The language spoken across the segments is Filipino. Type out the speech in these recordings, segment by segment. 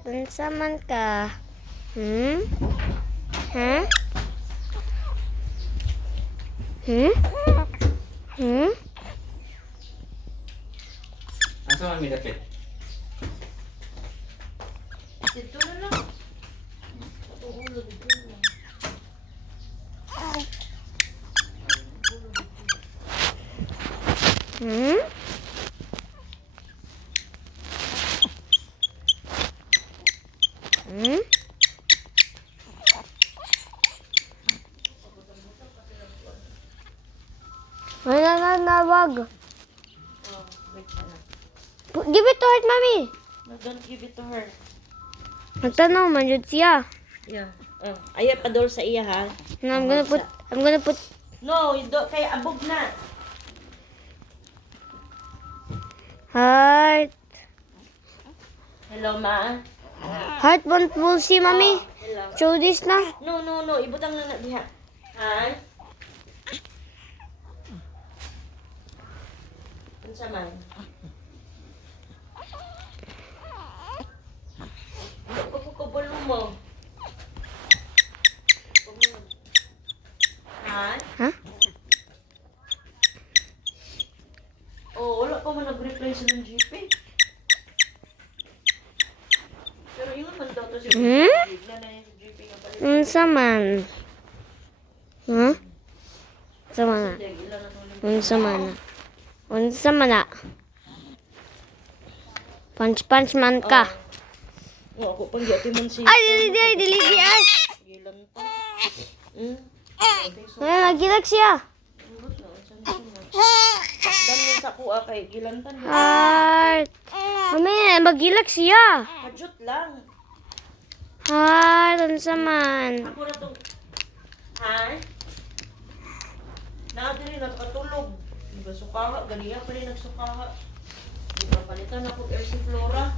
Heart, unsa man ka? Ha? Asa man mi dapit? Dito na lang. Ulo dito na. Wala na wag. Oh, wait na. Give it to Heart, Mami. No, don't give it to her. Nagtanong man jud siya. Yeah. Ayaw padol sa iya ha. No, I'm gonna put No, kay abog na. Heart. Hello, ma. Heart won't will see, Mami. Hello. Show this na. No. Ibutang na diha. Ha? Unsa man? Kukukubulo mo. Ha? Ha? Oh, wala pa man nag-reply sa ng GP. Pero yun man daw to si Bigla na yung GP nga balik. Unsa man? Unsa man? Ilan na tuloy. Unsa man? Unsa man na? Punch man ka. Oh, ako pang gati man si... Ay, dili ay. Gilan pa. Hmm? Ay, nagilag siya. Dan mo sa kuha kay gilantan. Heart. Mami, magilag siya. Kajut lang. Heart, unsa man? Ako na tong... Ha? Nakadiri nagkatulog. Diba sukaha? Ganiya pa rin nagsukaha. Diba palitan ako si Flora.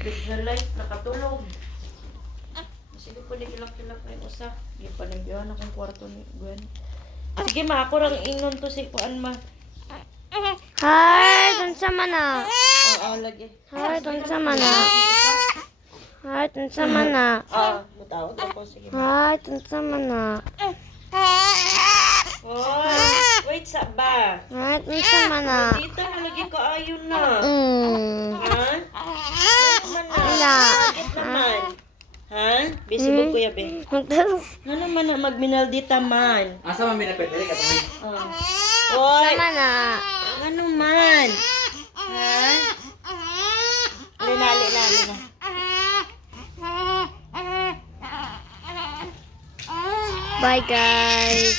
Big light, nakatulog. Sige po, nagilak-kilak na yung usa. Hindi pa nagbihan akong kwarto ni Gwen. Sige ma, ako rang ingon to si Kuan ma. Heart, unsa man na? Oo, lagi. Heart, unsa man na? Heart, unsa man na? Matawag ako. Sige ma. Heart, unsa man na? Oh, wait sa ba? Heart, unsa man na? Dito na lagi ka ayon na. Ha? Man na. Wala. Bakit naman? Ha? Busy mo kuya be. Ano naman na magminaldita man? Asa man mi dapit? Dili ka tamay. Oy, Unsa man na? ano man? Ha? Linali na. Bye, guys.